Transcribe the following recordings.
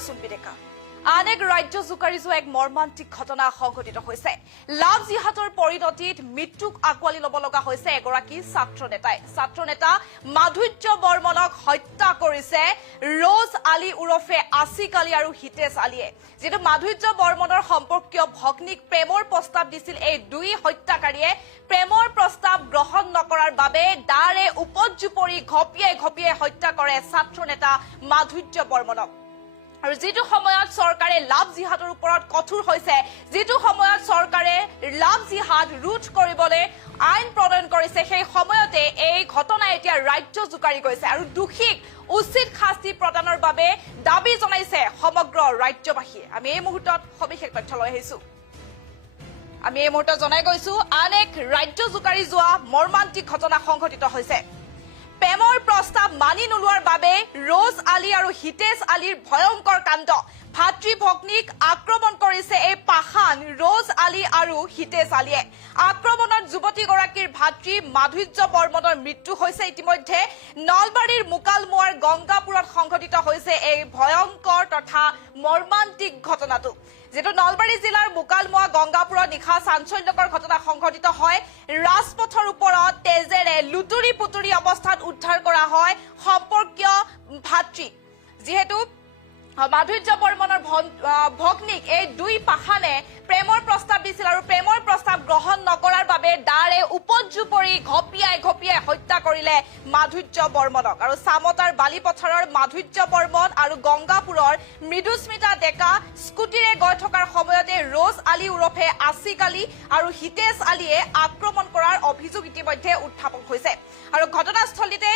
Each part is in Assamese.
মই সুম্পি ডেকা আন এক ৰাজ্য জোকাৰি যোৱা এক মৰ্মান্তিক ঘটনা সংঘটিত হৈছে লাভ জিহাদৰ পৰিণতিত মৃত্যুক আকোৱালি ল'ব লগা হৈছে এগৰাকী ছাত্ৰ নেতা মাধুৰ্য বৰ্মনক হত্যা কৰিছে ৰোজ আলী উৰফে আসিক আলী আৰু হিতেশ আলীয়ে যেটো মাধুৰ্য বৰ্মনৰ সম্পৰ্কীয় ভগ্নীক প্ৰেমৰ প্ৰস্তাৱ দিছিল এই দুই হত্যাকাৰীয়ে প্ৰেমৰ প্ৰস্তাৱ গ্ৰহণ নকৰাৰ বাবে দাৰে উপজুপৰি ঘপিয়াই হত্যা কৰে ছাত্ৰ নেতা মাধুৰ্য বৰ্মনক আৰু যেটো সময়ত চৰকাৰে লাভ জিহাদৰ ওপৰত কঠোৰ হৈছে যেটো সময়ত চৰকাৰে লাভ জিহাদ ৰোধ কৰিবলৈ আইন প্ৰণয়ন কৰিছে সেই সময়তে এই ঘটনা এতিয়া ৰাজ্য জোকাৰি গৈছে আৰু দোষীক উচিত শাস্তি প্ৰদানৰ বাবে দাবী জনাইছে সমগ্ৰ ৰাজ্যবাসীয়ে আমি এই মুহূৰ্তত সবিশেষ তথ্য লৈ আহিছো আমি এই মুহূৰ্তত জনাই গৈছো আন এক ৰাজ্য জোকাৰি যোৱা মৰ্মান্তিক ঘটনা সংঘটিত হৈছে প্ৰেমৰ প্ৰস্তাৱ মানি নোলোৱাৰ বাবে ৰোজ আলী আৰু হিতেশ আলীৰ ভয়ংকৰ কাণ্ড ভাতৃ ভগ্নীক আক্ৰমণ কৰিছে এই পাখান ৰোজ আলী আৰু হিতেশ আলীয়ে আক্ৰমণত যুৱতীগৰাকীৰ ভাতৃ মাধুৰ্য বৰ্মনৰ মৃত্যু হৈছে ইতিমধ্যে নলবাৰীৰ মুকালমুৱাৰ গংগাপুৰত সংঘটিত হৈছে এই ভয়ংকৰ তথা মৰ্মান্তিক ঘটনাটো যেটো নলবাৰী জিলাৰ মুকালমুৱা গংগাপুৰত নিশা চাঞ্চল্যকৰ ঘটনা সংঘটিত হয় ৰাজপথৰ ওপৰত তেজেৰে লুতুৰি পুতুৰি অৱস্থাত উদ্ধাৰ কৰা হয় সম্পৰ্কীয় ভাতৃ যেহেতু মাধুৰ্য বৰ্মনৰ ভগ্নীক এই দুই পাখানে প্ৰেমৰ প্ৰস্তাৱ দিছিল আৰু প্ৰেমৰ প্ৰস্তাৱ গ্ৰহণ নকৰাৰ বাবে দাৰে উপজুপৰি ঘপিয়াই হত্যা কৰিলে মাধুৰ্য বৰ্মনক আৰু চামতাৰ বালিপথাৰৰ মাধুৰ্য বৰ্মন আৰু গংগাপুৰৰ মৃদুস্মিতা ডেকা স্কুটিৰে গৈ থকাৰ সময়তে ৰোজ আলী উৰফে আসিক আলী আৰু হিতেশ আলীয়ে আক্ৰমণ কৰাৰ অভিযোগ ইতিমধ্যে উত্থাপন হৈছে আৰু ঘটনাস্থলীতে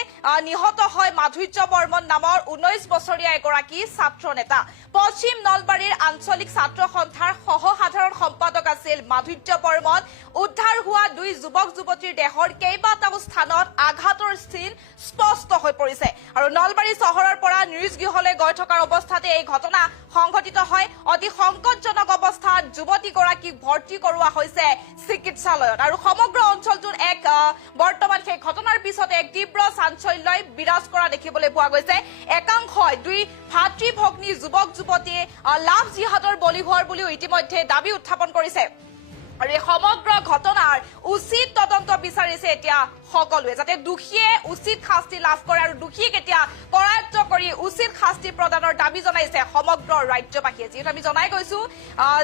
নিহত হয় মাধুৰ্য বৰ্মন নামৰ 19 বছৰীয়া এগৰাকী ছাত্ৰ নেতা পশ্চিম নলবাৰীৰ আঞ্চলিক ছাত্ৰ সন্থাৰ সহসাধাৰণ সম্পাদক আছিল মাধুৰ্য বৰ্মন উদ্ধাৰ হোৱা দুই যুৱক যুৱতীৰ দেহৰ কেইবাটাও স্থানত আঘাতৰ চিন স্পষ্ট হৈ পৰিছে আৰু নলবাৰী চহৰৰ পৰা নিৰিজগৃহলৈ গৈ থকাৰ অৱস্থাতে এই ঘটনা সংঘটিত হয় অতি সংকটজনক অৱস্থাত যুৱতীগৰাকীক ভৰ্তি কৰোৱা হৈছে চিকিৎসালয়ত আৰু সমগ্ৰ অঞ্চলটোত এক বৰ্তমান সেই ঘটনাৰ পিছতে এক তীব্ৰ চাঞ্চল্যই বিৰাজ কৰা দেখিবলৈ পোৱা গৈছে একাংশই দুই ভাতৃ ভগ্নী যুৱক যুৱতীয়ে লাভ জিহাদৰ বলি হোৱাৰ বুলিও ইতিমধ্যে দাবী উত্থাপন কৰিছে আৰু এই সমগ্ৰ ঘটনাৰ উচিত তদন্ত বিচাৰিছে এতিয়া সকলোৱে যাতে দোষীয়ে উচিত শাস্তি লাভ কৰে আৰু দোষীক এতিয়া কৰায়ত্ব কৰি উচিত শাস্তি প্ৰদানৰ দাবী জনাইছে সমগ্ৰ ৰাজ্যবাসীয়ে যিহেতু আমি জনাই গৈছো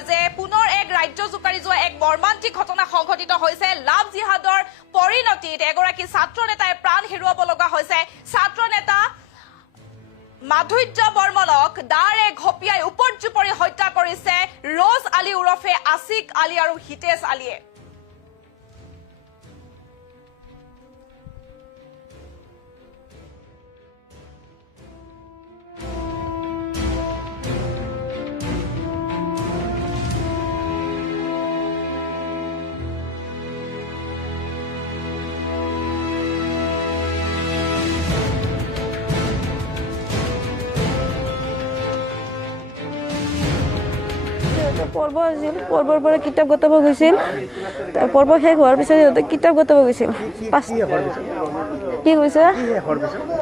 যে পুনৰ এক ৰাজ্য জোকাৰি যোৱা এক মৰ্মান্তিক ঘটনা সংঘটিত হৈছে লাভ জিহাদৰ পৰিণতিত এগৰাকী ছাত্ৰ নেতাই প্ৰাণ হেৰুৱাব লগা হৈছে ছাত্ৰ নেতা মাধুৰ্য বৰ্মনক দাৰে ঘপিয়াই উপজুপৰি হত্যা কৰিছে ৰোজ আলী উৰফে আসিক আলী আৰু হিতেশ আলীয়ে পৰ্ব আছিল পৰ্বৰ পৰা কিতাপ গতাব গৈছিল পৰ্ব শেষ হোৱাৰ পিছত সিহঁতে কিতাপ গতাব গৈছিল কি কৈছে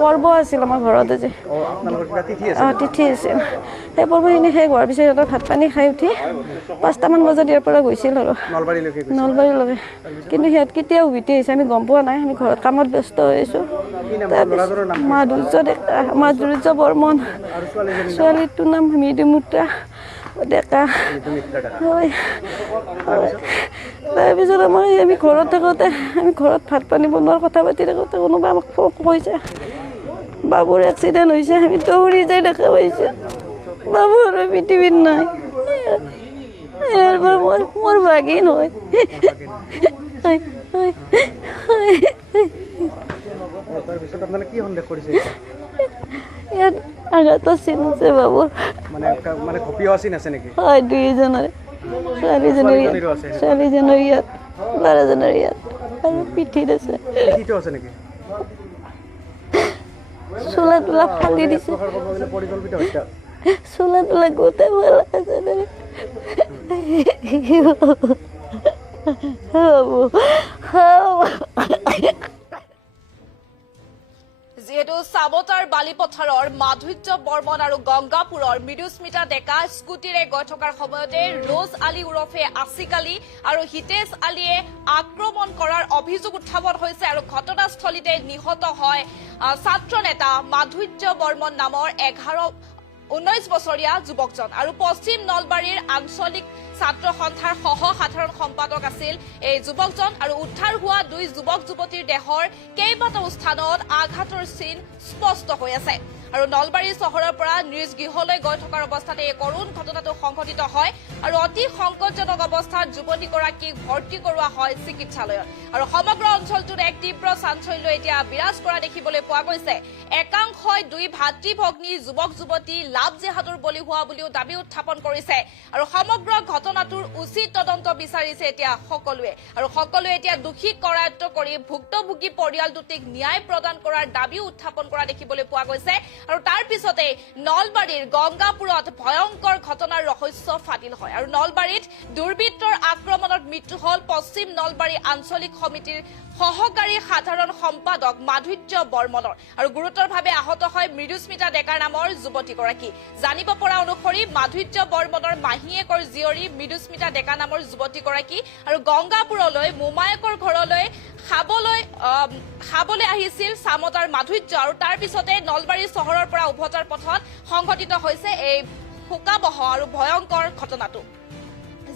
পৰ্ব আছিল আমাৰ ঘৰত আজি তিথি আছিল সেই পৰ্বখিনি শেষ হোৱাৰ পিছত সিহঁতৰ ভাত পানী খাই উঠি 5টামান বজাত ইয়াৰ পৰা গৈছিল আৰু নলবাৰীলৈকে কিন্তু সিহঁত কেতিয়া উভতি আহিছে আমি গম পোৱা নাই আমি ঘৰত কামত ব্যস্ত হৈ আছোঁ মাধুৰ্য বৰ্মন ছোৱালীটোৰ নাম মৃদুস্মিতা ডেকা হয় তাৰপিছত আমি ঘৰত থাকোঁতে আমি ঘৰত ভাত পানী বনোৱাৰ কথা পাতি থাকোঁতে কোনোবা আমাক কৈছে বাবুৰ এক্সিডেণ্ট হৈছে আমি দৌৰি যাই দেখা পাইছোঁ বাবু আৰু পৃথিৱীত নাই মোৰ ভাগিন হয় ইয়াত আঘাতৰ চিন আছে বাবুৰ হয় দুইজনৰে ছোৱালীজনৰ ইয়াত ল'ৰাজনৰ ইয়াত আৰু পিঠিত আছে চোলা তোলা ফালি দিছে চোলা তোলা গোটেই যিহেতু সাবতাৰ বালিপথাৰৰ মাধুৰ্য বৰ্মন আৰু গংগাপুৰৰ মৃদুস্মিতা ডেকা স্কুটিৰে গৈ থকাৰ সময়তে ৰোজ আলী ওৰফে আছিক আলী আৰু হিতেশ আলীয়ে আক্ৰমণ কৰাৰ অভিযোগ উত্থাপন হৈছে আৰু ঘটনাস্থলীতে নিহত হয় ছাত্ৰ নেতা মাধুৰ্য বৰ্মন নামৰ 19 বছৰীয়া যুৱকজন আৰু পশ্চিম নলবাৰীৰ আঞ্চলিক ছাত্ৰ সন্থাৰ সাধাৰণ সম্পাদক আছিল এই যুৱকজন আৰু উদ্ধাৰ হোৱা 2 যুৱক যুৱতীৰ দেহৰ কেইবাটাও স্থানত আঘাতৰ চিন স্পষ্ট হৈ আছে আৰু নলবাৰী চহৰৰ পৰা নিজ গৃহলৈ গৈ থকাৰ অৱস্থাতে এই কৰুণ ঘটনাটো সংঘটিত হয় আৰু অতি সংকটজনক অৱস্থাত যুৱতীগৰাকীক ভৰ্তি কৰোৱা হয় চিকিৎসালয়ত আৰু সমগ্ৰ অঞ্চলটোত এক তীব্ৰ চাঞ্চল্য এতিয়া বিৰাজ কৰা দেখিবলৈ পোৱা গৈছে একাংশই 2 ভাতৃ ভগ্নী যুৱক যুৱতী লাভ জেহাদৰ বলি হোৱা বুলিও দাবী উত্থাপন কৰিছে আৰু সমগ্ৰ ঘটনাটোৰ উচিত তদন্ত বিচাৰিছে এতিয়া সকলোৱে আৰু সকলোৱে এতিয়া দোষী কৰায়ত্ব কৰি ভুক্তভোগী পৰিয়াল দুটিক ন্যায় প্ৰদান কৰাৰ দাবী উত্থাপন কৰা দেখিবলৈ পোৱা গৈছে আৰু তাৰ পিছতে নলবাৰীৰ গংগাপুৰত ভয়ংকৰ ঘটনাৰ ৰহস্য ফাদিল হয় আৰু নলবাৰীত দুৰ্বৃত্তৰ আক্ৰমণত মৃত্যু হল পশ্চিম নলবাৰী আঞ্চলিক সমিতিৰ সহকাৰী সাধাৰণ সম্পাদক মাধুৰ্য বৰ্মনৰ আৰু গুৰুতৰভাৱে আহত হয় মৃদুস্মিতা ডেকাৰ নামৰ যুৱতীগৰাকী জানিব পৰা অনুসৰি মাধুৰ্য বৰ্মনৰ মাহীয়েকৰ জীয়ৰী মৃদুস্মিতা ডেকা নামৰ যুৱতীগৰাকী আৰু গংগাপুৰলৈ মোমায়েকৰ ঘৰলৈ খাবলৈ আহিছিল সামতাৰ মাধুৰ্য আৰু তাৰ পিছতে নলবাৰী চহৰৰ পৰা উভতাৰ পথত সংঘটিত হৈছে এই শোকাবহ আৰু ভয়ংকৰ ঘটনাটো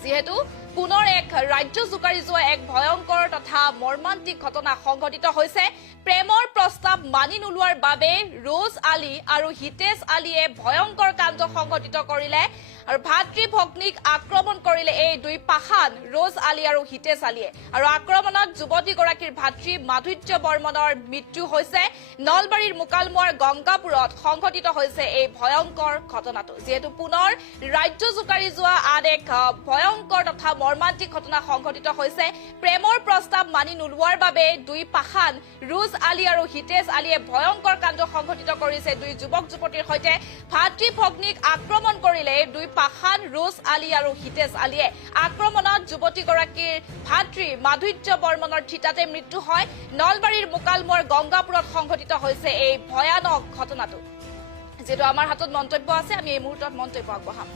যিহেতু পুনৰ এক ৰাজ্য জোকাৰি যোৱা এক ভয়ংকৰ তথা মৰ্মান্তিক ঘটনা সংঘটিত হৈছে প্ৰেমৰ প্ৰস্তাৱ মানি নোলোৱাৰ বাবে ৰোজ আলী আৰু হিতেশ আলীয়ে ভয়ংকৰ কাণ্ড সংঘটিত কৰিলে আৰু ভাতৃ ভগ্নীক আক্ৰমণ কৰিলে এই 2 পাখান ৰোজ আলী আৰু হিতেশ আলীয়ে আৰু আক্ৰমণত যুৱতীগৰাকীৰ ভাতৃ মাধুৰ্য বৰ্মনৰ মৃত্যু হৈছে নলবাৰীৰ মুকালমুৱাৰ গংগাপুৰত সংঘটিত হৈছে এই ভয়ংকৰ ঘটনাটো যিহেতু পুনৰ ৰাজ্য জোকাৰি যোৱা আন এক ভয়ংকৰ তথা মৰ্মান্তিক ঘটনা সংঘটিত হৈছে প্ৰেমৰ প্ৰস্তাৱ মানি নোলোৱাৰ বাবে 2 পাখান ৰোজ আলী আৰু হিতেশ আলীয়ে ভয়ংকৰ কাণ্ড সংঘটিত কৰিছে 2 যুৱক যুৱতীৰ সৈতে ভাতৃ ভগ্নীক আক্ৰমণ কৰিলে 2 পাখান ৰোজ আলী আৰু হিতেশ আলীয়ে আক্ৰমণত যুৱতীগৰাকীৰ ভাতৃ মাধুৰ্য বৰ্মনৰ থিতাতে মৃত্যু হয় নলবাৰীৰ মুকালমুৱাৰ গংগাপুৰত সংঘটিত হৈছে এই ভয়ানক ঘটনাটো যেটো আমাৰ হাতত মন্তব্য আছে আমি এই মুহূৰ্তত মন্তব্য আগবঢ়াম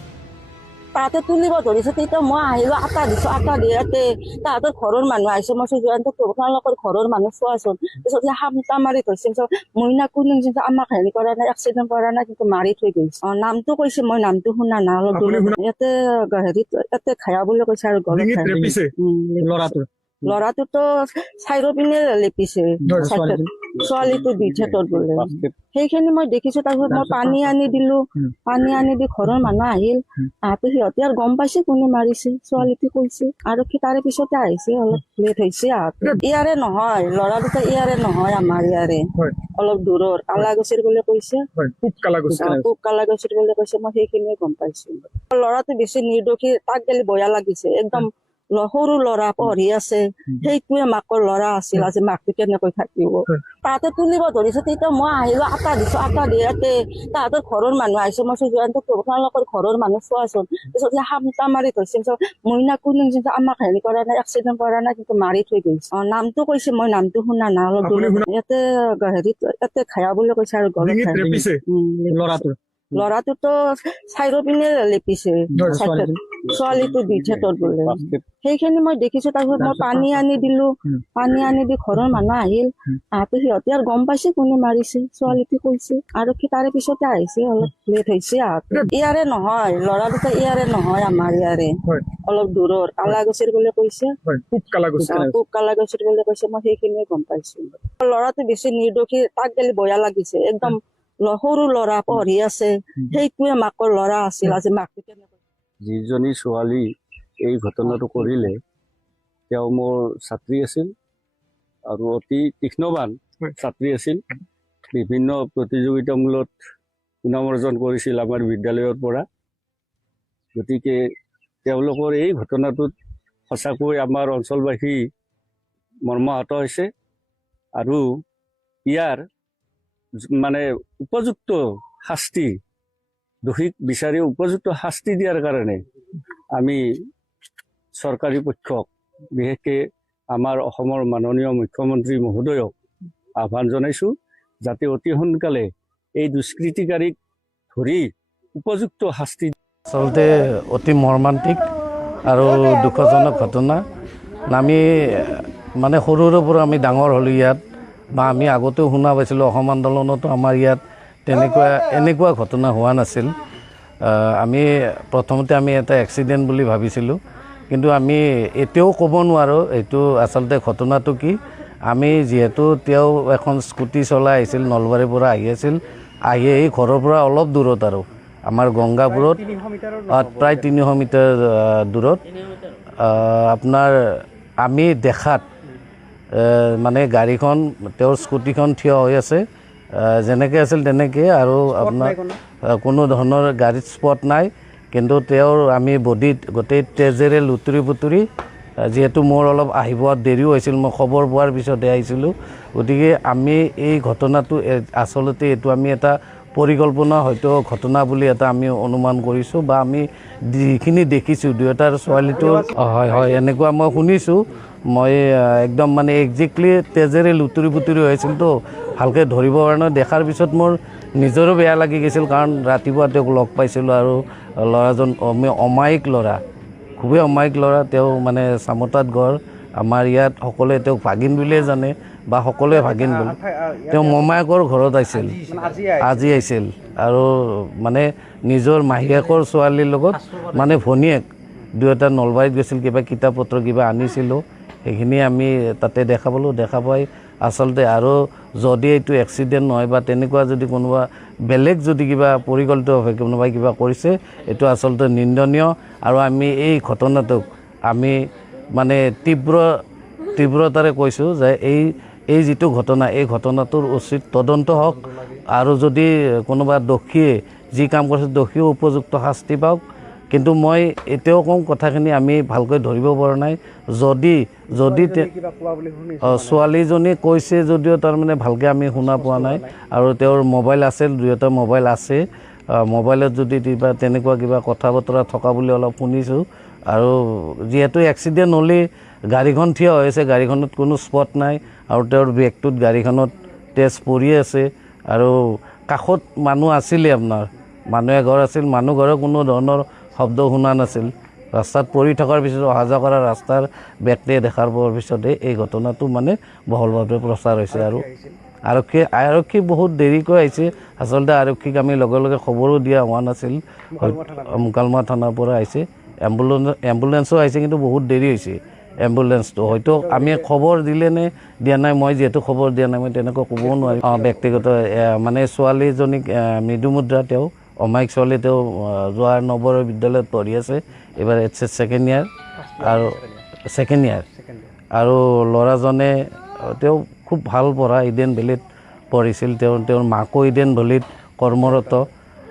তাতে তুলিব ধৰিছে তেতিয়া মই আহিলো আটা দিছো আটা দিয়াতে তাহাঁতৰ ঘৰৰ মানুহ আহিছে মই জয়ন্ত তোমালোকৰ ঘৰৰ মানুহ চোৱাচোন পিছত হামটা মাৰি ধৰিছে মইনা কোনো আমাক হেৰি কৰা নাই এক্সিডেণ্ট কৰা নাই কিন্তু মাৰি থৈ গৈছে নামটো কৈছে মই নামটো শুনা না অলপ ইয়াতে হেৰিত ইয়াতে খায়া বুলি কৈছে আৰু ল'ৰাটোতো চাইৰ পিনে লেপিছে ছোৱালীটো 2 ঠেটত বোলে সেইখিনি মই দেখিছো তাৰপিছত মই পানী আনি দিলো পানী আনি দি ঘৰৰ মানুহ আহিল তাহাঁতে সিহঁতে আৰু গম পাইছে কোনে মাৰিছে ছোৱালীটো কৈছে আৰু তাৰে পিছতে আহিছে অলপ লেট হৈছে ইয়াৰে নহয় ল'ৰা দুটা ইয়াৰে নহয় আমাৰ ইয়াৰে অলপ দূৰৰ কালাগছিৰ বুলি কৈছে পূব কালাগছিৰ বুলি কৈছে মই সেইখিনিয়ে গম পাইছো ল'ৰাটো বেছি নিৰ্দোষী তাক গেলি বয়া লাগিছে একদম সৰু ল'ৰা পঢ়ি আছে সেইটোৱে মাকৰ ল'ৰা আছিল আজি মাকটো কেনেকৈ থাকিব তাতে তুলিব ধৰিছে তেতিয়া মই আহিলো আটা দিছো আটা দিয়াতে তাহাঁতৰ ঘৰৰ মানুহ আহিছে মই জয়ন্ত তোমালোকৰ ঘৰৰ মানুহ চোৱাচোন পিছত হামটা মাৰি ধৰিছে মইনা কোনো আমাক হেৰি কৰা নাই এক্সিডেণ্ট কৰা নাই কিন্তু মাৰি থৈ গৈছে নামটো কৈছে মই নামটো শুনা না অলপ ইয়াতে হেৰিত ইয়াতে খায়া বুলি কৈছে আৰু ল'ৰাটোতো চাইৰ পিনে লেপিছে ছোৱালীটো 2 ঠেটত বোলে সেইখিনি মই দেখিছো তাৰপিছত মই পানী আনি দিলো পানী আনি দি ঘৰৰ মানুহ আহিল তাহাঁতে সিহঁতে আৰু গম পাইছে কোনে মাৰিছে ছোৱালীটো কৈছে আৰু তাৰে পিছতে আহিছে অলপ লেট হৈছে ইয়াৰে নহয় ল'ৰা দুটা ইয়াৰে নহয় আমাৰ ইয়াৰে অলপ দূৰৰ কালাগছিৰ বুলি কৈছে পূব কালাগছিৰ বুলি কৈছে মই সেইখিনিয়ে গম পাইছো ল'ৰাটো বেছি নিৰ্দোষী তাক গেলি বয়া লাগিছে একদম সৰু ল'ৰা পঢ়ি আছে সেইটোৱে মাকৰ ল'ৰা আছিল আজি মাকটো কেনেকৈ যিজনী ছোৱালী এই ঘটনাটো কৰিলে তেওঁ মোৰ ছাত্ৰী আছিল আৰু অতি তীক্ষ্ণবান ছাত্ৰী আছিল বিভিন্ন প্ৰতিযোগিতামূলক সুনাম অৰ্জন কৰিছিল আমাৰ বিদ্যালয়ৰ পৰা গতিকে তেওঁলোকৰ এই ঘটনাটোত সঁচাকৈ আমাৰ অঞ্চলবাসী মৰ্মাহত হৈছে আৰু ইয়াৰ মানে উপযুক্ত শাস্তি দোষীক বিচাৰি উপযুক্ত শাস্তি দিয়াৰ কাৰণে আমি চৰকাৰী পক্ষক বিশেষকৈ আমাৰ অসমৰ মাননীয় মুখ্যমন্ত্ৰী মহোদয়ক আহ্বান জনাইছোঁ যাতে অতি সোনকালে এই দুষ্কৃতিকাৰীক ধৰি উপযুক্ত শাস্তি। আচলতে অতি মৰ্মান্তিক আৰু দুখজনক ঘটনা। আমি মানে সৰুৰে পৰা আমি ডাঙৰ হ'লোঁ ইয়াত, বা আমি আগতেও শুনা পাইছিলোঁ অসম আন্দোলনতো আমাৰ ইয়াত এনেকুৱা ঘটনা হোৱা নাছিল। আমি প্ৰথমতে আমি এটা এক্সিডেণ্ট বুলি ভাবিছিলোঁ, কিন্তু আমি এতিয়াও ক'ব নোৱাৰোঁ এইটো আচলতে ঘটনাটো কি। আমি যিহেতু তেওঁ এখন স্কুটি চলাই আহিছিল, নলবাৰীৰ পৰা আহি আছিল, আহি এই ঘৰৰ পৰা অলপ দূৰত আৰু আমাৰ গংগাপুৰত প্ৰায় 300 মিটাৰ দূৰত আপোনাৰ আমি দেখাত মানে গাড়ীখন তেওঁৰ স্কুটিখন থিয় হৈ আছে, যেনেকৈ আছিল তেনেকৈ, আৰু আপোনাৰ কোনো ধৰণৰ গাড়ীত স্পট নাই, কিন্তু তেওঁৰ আমি বডিত গোটেই তেজেৰে লুতুৰি পুতুৰি, যিহেতু মোৰ অলপ আহিব দেৰিও হৈছিল, মই খবৰ পোৱাৰ পিছতহে আহিছিলোঁ, গতিকে আমি এই ঘটনাটো আচলতে এইটো আমি এটা পৰিকল্পনা হয়তো ঘটনা বুলি এটা আমি অনুমান কৰিছোঁ, বা আমি যিখিনি দেখিছোঁ দুয়োটাৰ ছোৱালীটো হয় এনেকুৱা মই শুনিছোঁ। মই একদম মানে একজেক্টলি তেজেৰে লুতুৰি পুতুৰি হৈছিলতো, ভালকৈ ধৰিব পৰা নাই। দেখাৰ পিছত মোৰ নিজৰো বেয়া লাগি গৈছিল, কাৰণ ৰাতিপুৱা তেওঁক লগ পাইছিলোঁ, আৰু ল'ৰাজন অমায়িক ল'ৰা, খুবেই অমায়িক ল'ৰা। তেওঁ মানে চামতাত ঘৰ, আমাৰ ইয়াত সকলোৱে তেওঁক ভাগিন বুলিয়ে জানে, বা সকলোৱে ভাগিন বুলি। তেওঁ মোমায়েকৰ ঘৰত আহিছিল, আজি আহিছিল, আৰু মানে নিজৰ মাহীয়েকৰ ছোৱালীৰ লগত, মানে ভনীয়েক দুয়োটা নলবাৰীত গৈছিল, কিবা কিতাপ পত্ৰ কিবা আনিছিলোঁ, সেইখিনি আমি তাতে দেখা পালোঁ। দেখা পাই আচলতে আৰু যদি এইটো এক্সিডেণ্ট নহয় বা তেনেকুৱা যদি কোনোবা বেলেগ যদি কিবা পৰিকল্পিতভাৱে কোনোবাই কিবা কৰিছে, এইটো আচলতে নিন্দনীয়। আৰু আমি এই ঘটনাটোক আমি মানে তীব্ৰতাৰে কৈছোঁ যে এই যিটো ঘটনা, এই ঘটনাটোৰ উচিত তদন্ত হওক, আৰু যদি কোনোবা দোষীয়ে যি কাম কৰিছে দোষীও উপযুক্ত শাস্তি পাওক। কিন্তু মই এতিয়াও কওঁ কথাখিনি আমি ভালকৈ ধৰিব পৰা নাই। যদি ছোৱালীজনী কৈছে যদিও তাৰমানে ভালকৈ আমি শুনা পোৱা নাই, আৰু তেওঁৰ মোবাইল আছিল, দুয়োটা মোবাইল আছে, মোবাইলত যদি কিবা তেনেকুৱা কিবা কথা বতৰা থকা বুলি অলপ শুনিছোঁ। আৰু যিহেতু এক্সিডেণ্ট হ'লে গাড়ীখন থিয় হৈ আছে, গাড়ীখনত কোনো স্পট নাই, আৰু তেওঁৰ বেগটোত গাড়ীখনত তেজ পৰি আছে, আৰু কাষত মানুহ আছিলে, আপোনাৰ মানুহ এঘৰ আছিল, মানুহ ঘৰৰ কোনো ধৰণৰ শব্দ শুনা নাছিল। ৰাস্তাত পৰি থকাৰ পিছত অহা যোৱা কৰা ৰাস্তাৰ ব্যক্তিয়ে দেখাৰ পোৱাৰ পিছতে এই ঘটনাটো মানে বহলভাৱে প্ৰচাৰ হৈছে। আৰু আৰক্ষী বহুত দেৰিকৈ আহিছে। আচলতে আৰক্ষীক আমি লগে লগে খবৰো দিয়া হোৱা নাছিল, মুকালমুৱা থানাৰ পৰা আহিছে, এম্বুলেঞ্চো আহিছে, কিন্তু বহুত দেৰি হৈছে এম্বুলেঞ্চটো। হয়তো আমি খবৰ দিলে নে দিয়া নাই, মই যিহেতু খবৰ দিয়া নাই মই তেনেকৈ ক'বও নোৱাৰিম। ব্যক্তিগত মানে ছোৱালীজনীক মৃদুমুদ্ৰা, তেওঁ অমায়িক ছোৱালী, তেওঁ যোৱাৰ নৱৰ বিদ্যালয়ত পঢ়ি আছে, এইবাৰ HS ছেকেণ্ড ইয়াৰ, আৰু ল'ৰাজনে তেওঁ খুব ভাল পঢ়া, ইডেন ভেলীত পঢ়িছিল, তেওঁৰ মাকো ইডেন ভেলীত কৰ্মৰত।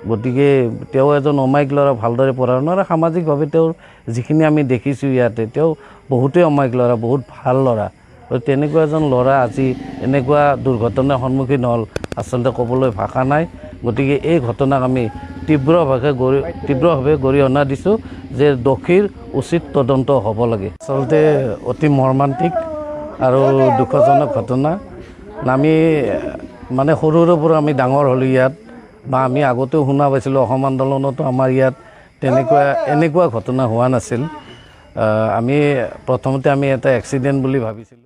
গতিকে তেওঁ এজন অমায়িক ল'ৰা, ভালদৰে পঢ়া শুনা, আৰু সামাজিকভাৱে তেওঁৰ যিখিনি আমি দেখিছোঁ ইয়াতে, তেওঁ বহুতেই অমায়িক ল'ৰা, বহুত ভাল ল'ৰা। তেনেকুৱা এজন ল'ৰা আজি এনেকুৱা দুৰ্ঘটনাৰ সন্মুখীন হ'ল, আচলতে ক'বলৈ ভাষা নাই। গতিকে এই ঘটনাক আমি তীব্ৰভাৱে গৰিহণা দিছোঁ যে দোষীৰ উচিত তদন্ত হ'ব লাগে। আচলতে অতি মৰ্মান্তিক আৰু দুখজনক ঘটনা। আমি মানে সৰুৰে পৰা আমি ডাঙৰ হ'লোঁ ইয়াত, বা আমি আগতেও শুনা পাইছিলোঁ অসম আন্দোলনতো আমাৰ ইয়াত এনেকুৱা ঘটনা হোৱা নাছিল। আমি প্ৰথমতে আমি এটা এক্সিডেণ্ট বুলি ভাবিছিলোঁ।